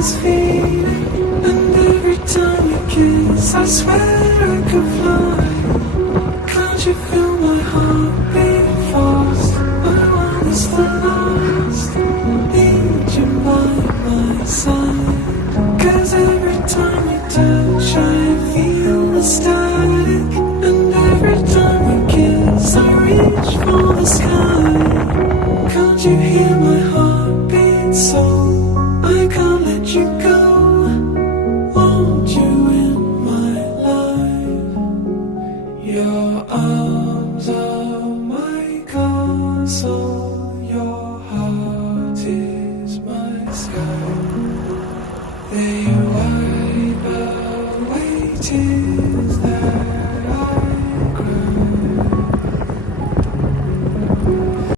is fading, and every time we kiss, I swear I could fly. Can't you feel my heart beat fast? I want is the last. Need you by my side. 'Cause every time we touch, I feel the static, and every time we kiss, I reach for the sky. Can't you hear my heart beat so